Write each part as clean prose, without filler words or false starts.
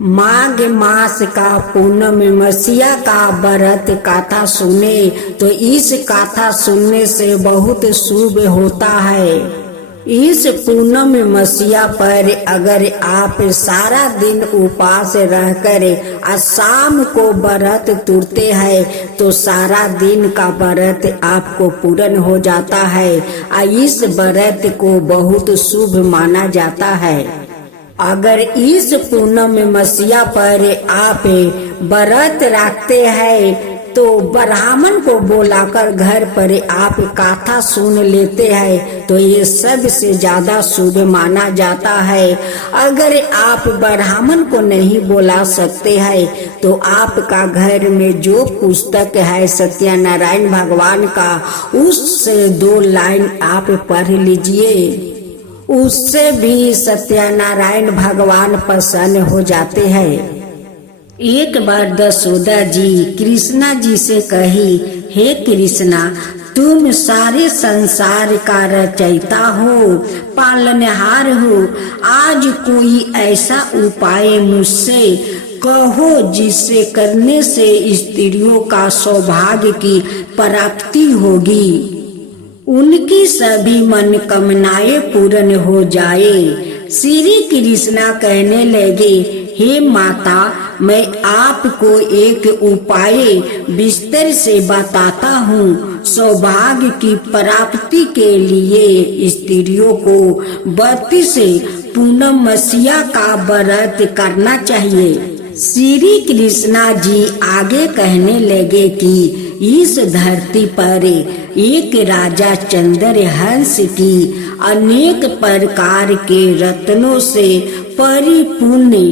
माघ मास का पूनम मसीहा का व्रत कथा सुने तो इस कथा सुनने से बहुत शुभ होता है। इस पूनम मसीहा पर अगर आप सारा दिन उपवास रहकर शाम को व्रत तुरते हैं तो सारा दिन का व्रत आपको पूर्ण हो जाता है। इस व्रत को बहुत शुभ माना जाता है। अगर इस पूनम मसीहा पर आप व्रत रखते हैं तो ब्राह्मण को बुलाकर घर पर आप कथा सुन लेते हैं तो ये सबसे ज्यादा शुभ माना जाता है। अगर आप ब्राह्मण को नहीं बुला सकते हैं तो आपका घर में जो पुस्तक है सत्यनारायण भगवान का, उससे 2 लाइन आप पढ़ लीजिए। उससे भी सत्यनारायण भगवान प्रसन्न हो जाते हैं। एक बार दशोदा जी कृष्णा जी से कही, हे कृष्णा, तुम सारे संसार का रचयिता हो, पालनहार हो। आज कोई ऐसा उपाय मुझसे कहो जिससे करने से स्त्रियों का सौभाग्य की प्राप्ति होगी, उनकी सभी मनोकामनाएं पूर्ण हो जाए। श्री कृष्णा कहने लगे, हे माता, मैं आपको एक उपाय विस्तार से बताता हूँ। सौभाग्य की प्राप्ति के लिए स्त्रियों को 32 पूनम मसीहा का व्रत करना चाहिए। श्री कृष्णा जी आगे कहने लगे कि इस धरती पर एक राजा चंद्र हंस की अनेक प्रकार के रत्नों से परिपूर्ण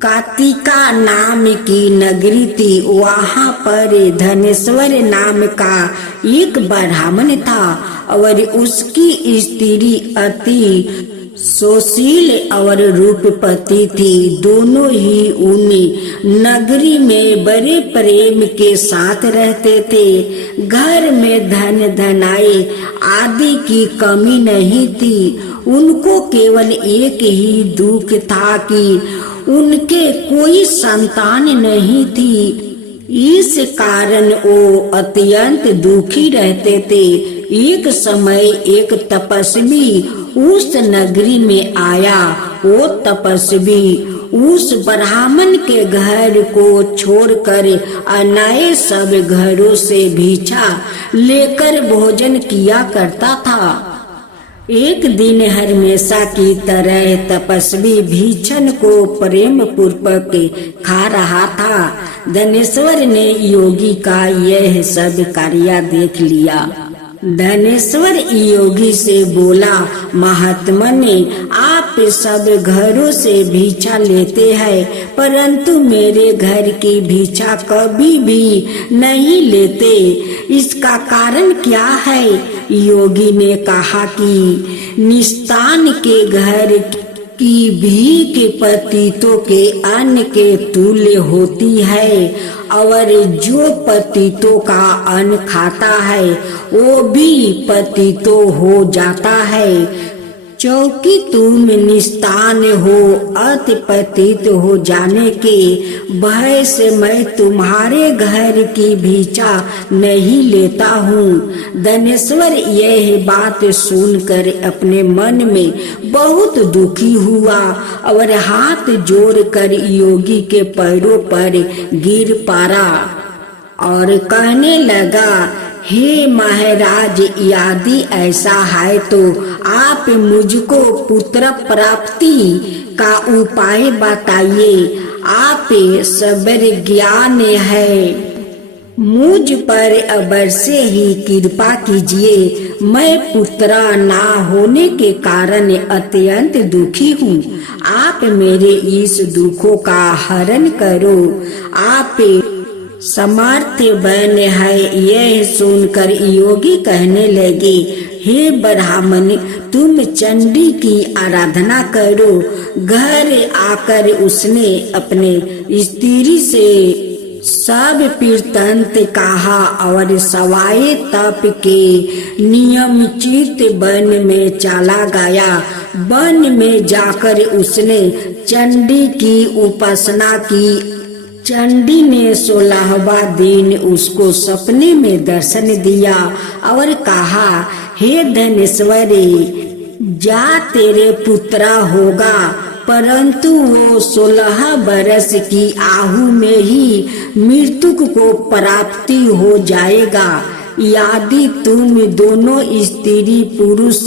कातिका नाम की नगरी थी। वहाँ पर धनेश्वर नाम का एक ब्राह्मण था और उसकी स्त्री अति सुशील और रूपवती थी। दोनों ही उन नगरी में बड़े प्रेम के साथ रहते थे। घर में धन धनाई आदि की कमी नहीं थी। उनको केवल एक ही दुख था कि उनके कोई संतान नहीं थी। इस कारण वो अत्यंत दुखी रहते थे। एक समय एक तपस्वी उस नगरी में आया। वो तपस्वी उस ब्राह्मण के घर को छोड़कर अन्य सब घरों से भिक्षा लेकर भोजन किया करता था। एक दिन हमेशा की तरह तपस्वी भीषण को प्रेम पूर्वक खा रहा था। धनेश्वर ने योगी का यह सब कार्य देख लिया। धनेश्वर योगी से बोला, महात्मा ने, आप सब घरों से भिक्षा लेते हैं परंतु मेरे घर की भिक्षा कभी भी नहीं लेते, इसका कारण क्या है? योगी ने कहा कि निस्तान के घर की भीख पतितों के अन्न के तुल्य होती है और जो पतितों का अन्न खाता है वो भी पतितों हो जाता है। चौकी तुम निस्तान हो, अति पतित हो जाने के भय से मैं तुम्हारे घर की भिक्षा नहीं लेता हूँ। धनेश्वर यह बात सुनकर अपने मन में बहुत दुखी हुआ और हाथ जोड़कर योगी के पैरों पर गिर पड़ा और कहने लगा, हे महाराज, यदि ऐसा है तो आप मुझको पुत्र प्राप्ति का उपाय बताइए। आप सबर ज्ञान है, मुझ पर अवश्य ही कृपा कीजिए। मैं पुत्र ना होने के कारण अत्यंत दुखी हूँ। आप मेरे इस दुखों का हरण करो। आप सामर्थ्य बन है। यह सुनकर योगी कहने लगे, हे ब्राह्मण, तुम चंडी की आराधना करो। घर आकर उसने अपने स्त्री से सब पीरतंत कहा और सवाए तप के नियमचित वन में चला गया। वन में जाकर उसने चंडी की उपासना की। चंडी ने 16वां दिन उसको सपने में दर्शन दिया और कहा, हे धनेश्वरी, जा तेरे पुत्रा होगा, परंतु वो 16 बरस की आयु में ही मृत्यु को प्राप्ति हो जाएगा। यदि तुम दोनों स्त्री पुरुष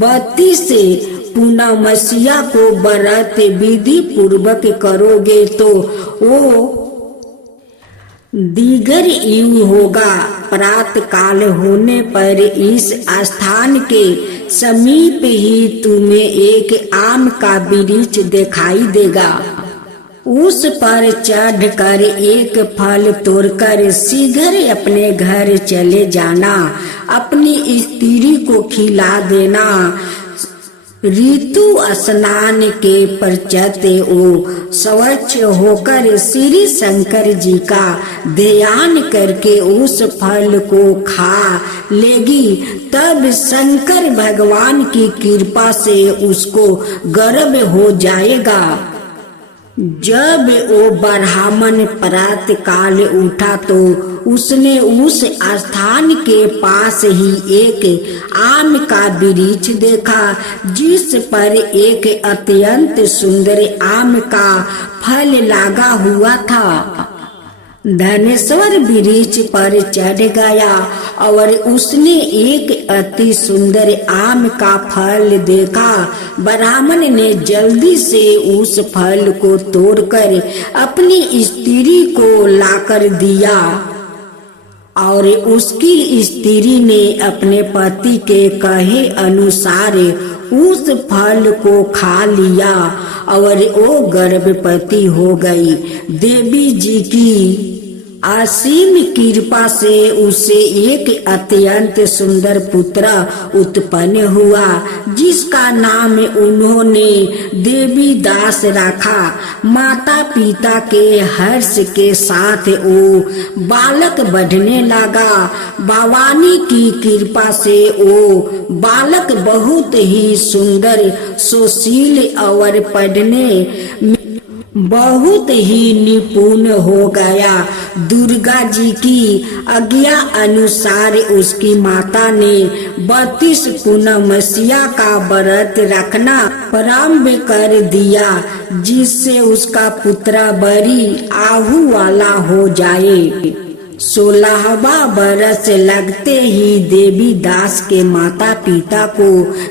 32 पूर्णमसिया को व्रत विधि पूर्वक करोगे तो वो दीर्घ आयु होगा। प्रातः काल होने पर इस स्थान के समीप ही तुम्हें एक आम का वृक्ष दिखाई देगा। उस पर चढ़कर एक फल तोड़कर शीघ्र अपने घर चले जाना। अपनी स्त्री को खिला देना। ऋतु स्नान के पश्चात वो स्वच्छ होकर श्री शंकर जी का ध्यान करके उस फल को खा लेगी। तब शंकर भगवान की कृपा से उसको गर्भ हो जाएगा। जब वो ब्राह्मण प्रातः काल उठा तो उसने उस स्थान के पास ही एक आम का वृक्ष देखा, जिस पर एक अत्यंत सुंदर आम का फल लगा हुआ था। धनेश्वर वृक्ष पर चढ़ गया और उसने एक अति सुंदर आम का फल देखा। ब्राह्मण ने जल्दी से उस फल को तोड़कर अपनी स्त्री को लाकर दिया और उसकी स्त्री ने अपने पति के कहे अनुसार उस फल को खा लिया और वो गर्भवती हो गई। देवी जी की असीम कृपा से उसे एक अत्यंत सुंदर पुत्र उत्पन्न हुआ, जिसका नाम उन्होंने देवी दास रखा। माता पिता के हर्ष के साथ वो बालक बढ़ने लगा। भवानी की कृपा से वो बालक बहुत ही सुंदर, सुशील और पढ़ने बहुत ही निपुण हो गया। दुर्गा जी की आज्ञा अनुसार उसकी माता ने 32 पूर्णमसिया का व्रत रखना प्रारंभ कर दिया, जिससे उसका पुत्र बड़ी आयु वाला हो जाए। 16वां बरस लगते ही देवी दास के माता पिता को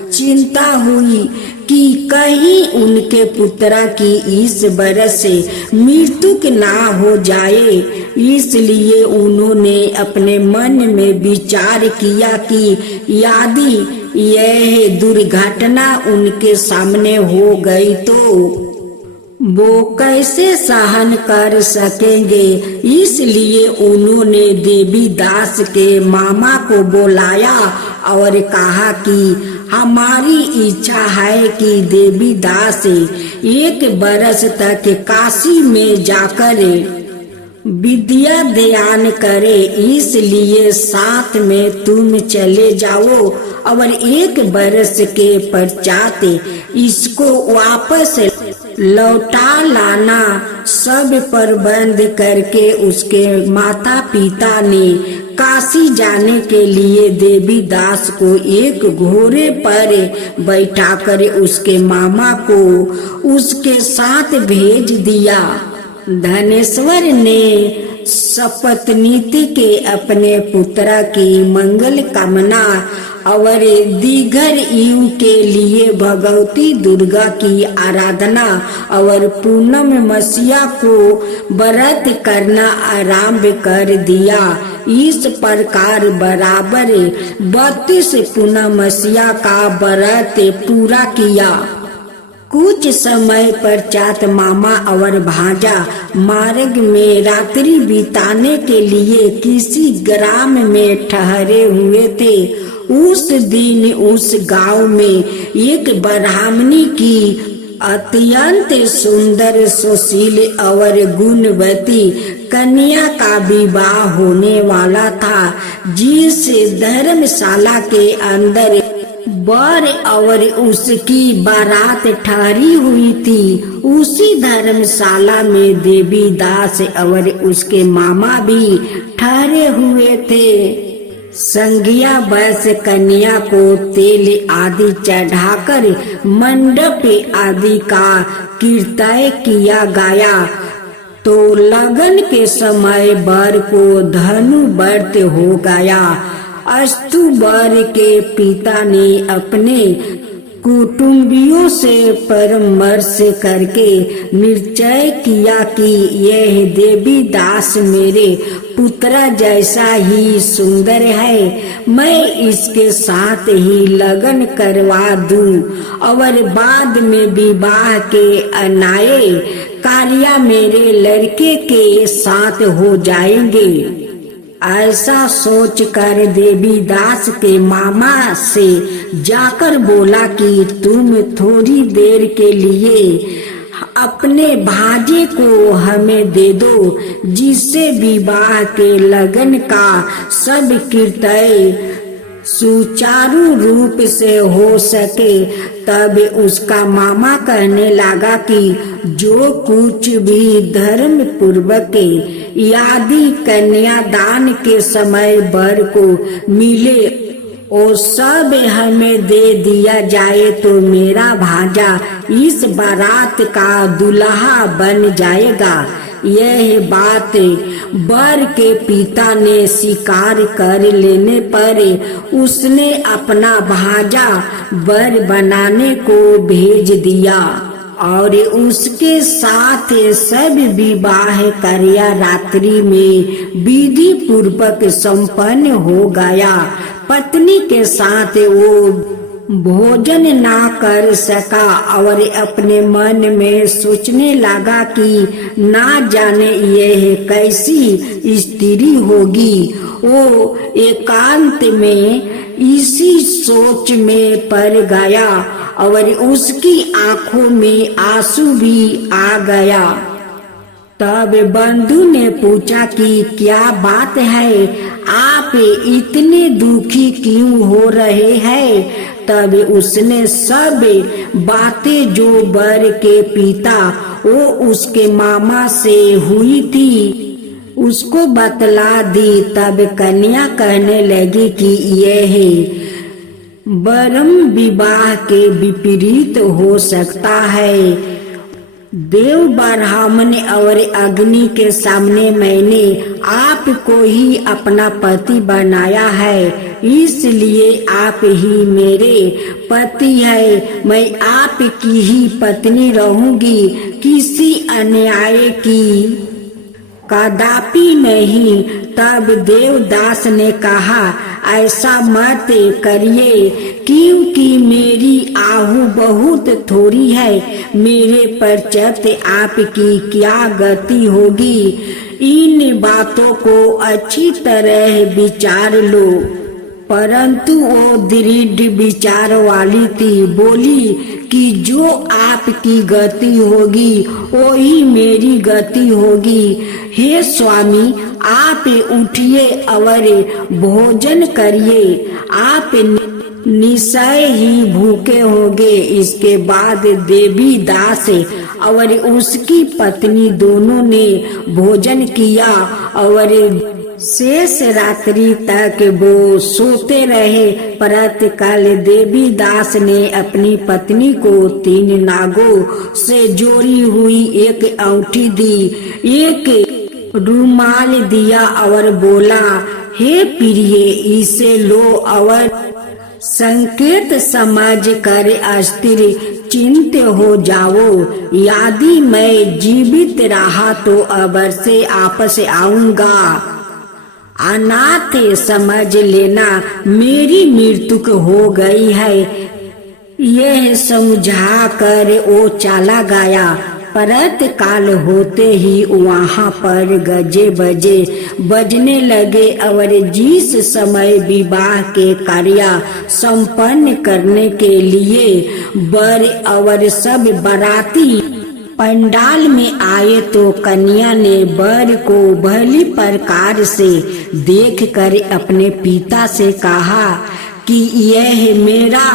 चिंता हुई कि कहीं उनके पुत्र की इस बरस से मृत्यु ना हो जाए। इसलिए उन्होंने अपने मन में विचार किया कि यदि यह दुर्घटना उनके सामने हो गई तो वो कैसे सहन कर सकेंगे। इसलिए उन्होंने देवी दास के मामा को बुलाया और कहा कि हमारी इच्छा है कि देवी दास 1 बरस तक काशी में जाकर विद्या ध्यान करे, इसलिए साथ में तुम चले जाओ और 1 बरस के पश्चात इसको वापस लौटा लाना। सब प्रबंध करके उसके माता पिता ने काशी जाने के लिए देवी दास को एक घोड़े पर बैठाकर उसके मामा को उसके साथ भेज दिया। धनेश्वर ने सपत्नीति के अपने पुत्र की मंगल कामना और दीर्घ आयु के लिए भगवती दुर्गा की आराधना और पूर्णमसिया को व्रत करना आरंभ कर दिया। इस प्रकार बराबर 32 पूर्णमसिया का व्रत पूरा किया। कुछ समय पश्चात मामा और भांजा मार्ग में रात्रि बिताने के लिए किसी ग्राम में ठहरे हुए थे। उस दिन उस गांव में एक ब्राह्मणी की अत्यंत सुंदर सुशील और गुणवती कन्या का विवाह होने वाला था, जिस धर्मशाला के अंदर वर और उसकी बारात ठहरी हुई थी, उसी धर्मशाला में देवी दास और उसके मामा भी ठहरे हुए थे। संज्ञा बस कन्या को तेल आदि चढ़ाकर मंडप आदि का कीर्तन किया गया, तो लगन के समय वर को धनु व्रत हो गया। अस्तु वर के पिता ने अपने कुटुंबियों से परामर्श करके निश्चय किया कि यह देवी दास मेरे पुत्र जैसा ही सुंदर है, मैं इसके साथ ही लगन करवा दूं और बाद में विवाह के अनाए कार्य मेरे लड़के के साथ हो जाएंगे। ऐसा सोचकर देवी दास के मामा से जाकर बोला कि तुम थोड़ी देर के लिए अपने भांजे को हमें दे दो, जिससे विवाह के लगन का सब कीर्तन सुचारू रूप से हो सके। तब उसका मामा कहने लगा कि जो कुछ भी धर्म पूर्वक यदि कन्यादान के समय वर को मिले वो सब हमें दे दिया जाए तो मेरा भांजा इस बारात का दूल्हा बन जाएगा। यह बात वर के पिता ने स्वीकार कर लेने पर उसने अपना भांजा वर बनाने को भेज दिया और उसके साथ सब विवाह कार्य रात्रि में विधि पूर्वक संपन्न हो गया। पत्नी के साथ वो भोजन ना कर सका और अपने मन में सोचने लगा कि ना जाने यह कैसी स्त्री होगी। वो एकांत में इसी सोच में पड़ गया और उसकी आंखों में आंसू भी आ गया। तब बंधु ने पूछा कि क्या बात है, आप इतने दुखी क्यों हो रहे हैं? तब उसने सब बातें जो वर के पिता वो उसके मामा से हुई थी उसको बतला दी। तब कन्या कहने लगी कि यह ब्रह्म विवाह के विपरीत हो सकता है। देव ब्राह्मण और अग्नि के सामने मैंने आपको ही अपना पति बनाया है, इसलिए आप ही मेरे पति है। मैं आपकी ही पत्नी रहूंगी, किसी अन्याय की कदापि नहीं। तब देवदास ने कहा ऐसा मत करिए, क्योंकि मेरी आहु बहुत थोड़ी है, मेरे पश्चात आपकी क्या गति होगी। इन बातों को अच्छी तरह विचार लो। परंतु वो दृढ़ विचार वाली थी, बोली कि जो आपकी गति होगी वही मेरी गति होगी। हे स्वामी, आप उठिए और भोजन करिए, आप निश्चय ही भूखे होंगे। इसके बाद देवी दास और उसकी पत्नी दोनों ने भोजन किया और शेष रात्रि तक वो सोते रहे। प्रातःकाल देवी दास ने अपनी पत्नी को 3 नागों से जोड़ी हुई एक अंगूठी दी, एक रुमाल दिया और बोला, हे प्रिय, इसे लो और संकेत समझ कर अस्थिर चिंत हो जाओ। यदि मैं जीवित रहा तो अवश्य आपसे आऊंगा, अनाथ समझ लेना मेरी मृत्यु हो गई है। यह समझा कर वो चला गया। परत काल होते ही वहाँ पर गजे बजे बजने लगे और जिस समय विवाह के कार्य संपन्न करने के लिए वर और सब बाराती पंडाल में आए तो कन्या ने वर को भली प्रकार से देखकर अपने पिता से कहा कि यह मेरा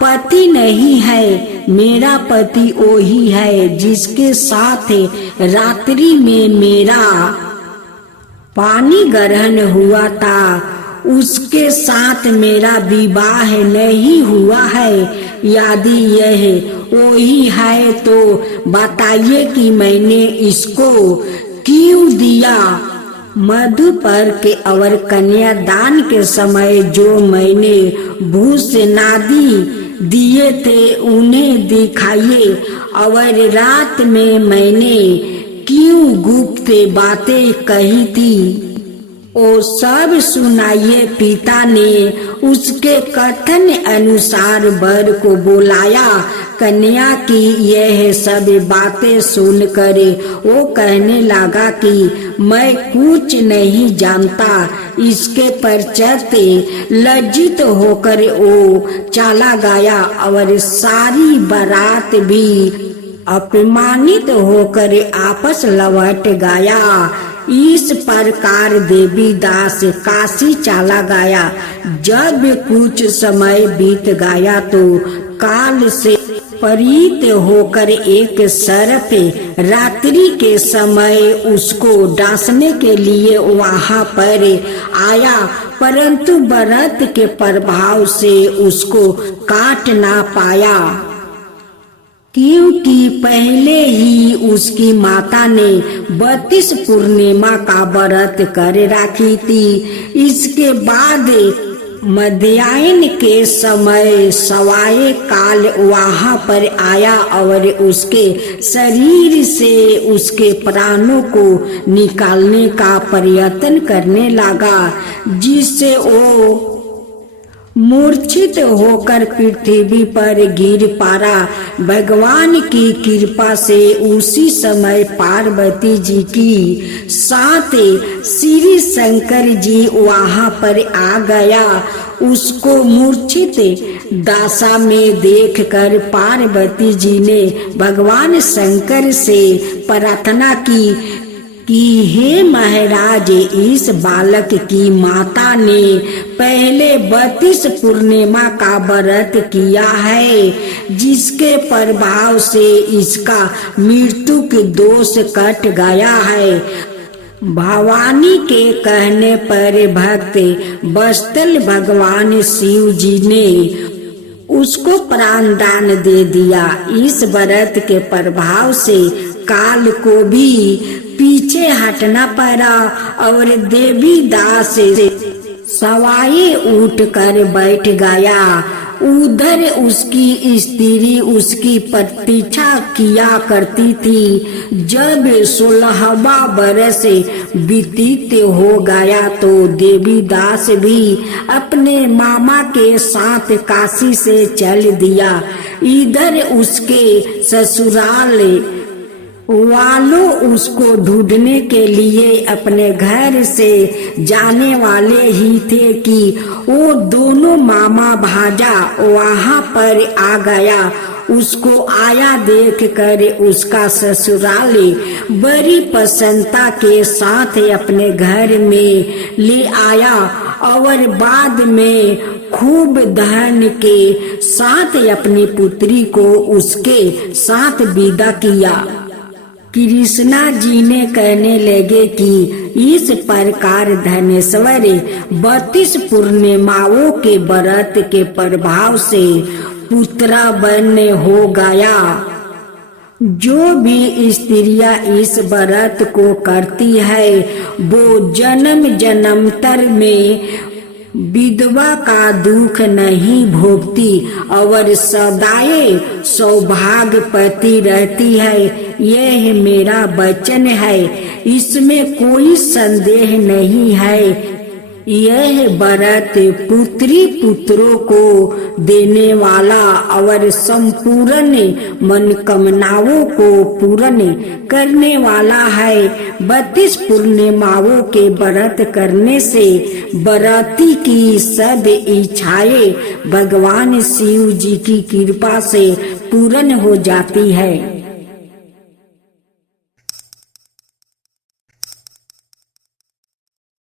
पति नहीं है, मेरा पति वही है जिसके साथ रात्रि में मेरा पानी ग्रहण हुआ था, उसके साथ मेरा विवाह नहीं हुआ है। यदि यह वही है तो बताइए कि मैंने इसको क्यों दिया। मधुपर के और कन्यादान के समय जो मैंने भूषणादि दिए थे उन्हें दिखाइए, और रात में मैंने क्यों गुप्त बातें कही थी वो सब सुनाइए। पिता ने उसके कथन अनुसार वर को बुलाया। कन्या की यह सब बातें सुनकर वो कहने लगा कि मैं कुछ नहीं जानता। इसके पश्चात लज्जित होकर वो चला गया और सारी बारात भी अपमानित होकर आपस लौट गया। इस प्रकार देवीदास काशी चला गया। जब कुछ समय बीत गया तो काल से परीत होकर एक सर्प रात्रि के समय उसको डांसने के लिए वहाँ पर आया, परंतु व्रत के प्रभाव से उसको काट ना पाया, क्योंकि पहले ही उसकी माता ने 32 पूर्णिमा का व्रत कर रखी थी। इसके बाद मध्याह्न के समय सवाए काल वहाँ पर आया और उसके शरीर से उसके प्राणों को निकालने का प्रयत्न करने लगा, जिससे वो मूर्छित होकर पृथ्वी पर गिर पड़ा। भगवान की कृपा से उसी समय पार्वती जी की साथ श्री शंकर जी वहाँ पर आ गया। उसको मूर्छित दशा में देखकर पार्वती जी ने भगवान शंकर से प्रार्थना की कि हे महाराज, इस बालक की माता ने पहले 32 पूर्णिमा का व्रत किया है, जिसके प्रभाव से इसका मृत्यु के दोष कट गया है। भवानी के कहने पर भक्त बस्तल भगवान शिव जी ने उसको प्राण दान दे दिया। इस व्रत के प्रभाव से काल को भी पीछे हटना पड़ा और देवीदास सवाए उठ कर बैठ गया। उधर उसकी स्त्री उसकी प्रतीक्षा किया करती थी। जब 16वां बरस व्यतीत हो गया तो देवीदास भी अपने मामा के साथ काशी से चल दिया। इधर उसके ससुराल वालों उसको ढूंढने के लिए अपने घर से जाने वाले ही थे कि वो दोनों मामा भाजा वहाँ पर आ गया। उसको आया देखकर उसका ससुराल बड़ी प्रसन्नता के साथ अपने घर में ले आया और बाद में खूब धन के साथ अपनी पुत्री को उसके साथ विदा किया। कृष्णा जी ने कहने लगे कि इस प्रकार धनेश्वर 32 पूर्णिमाओं के व्रत के प्रभाव से पुत्रवान हो गया। जो भी स्त्रियां इस व्रत को करती है वो जन्म जन्मांतर में विधवा का दुख नहीं भोगती और सदाए सौभाग्यवती रहती है। यह मेरा वचन है, इसमें कोई संदेह नहीं है। यह व्रत पुत्री पुत्रों को देने वाला और संपूर्ण मनोकामनाओं को पूर्ण करने वाला है। 32 पूर्णिमाओं के व्रत करने से व्रती की सब इच्छाएं भगवान शिव जी की कृपा से पूर्ण हो जाती है।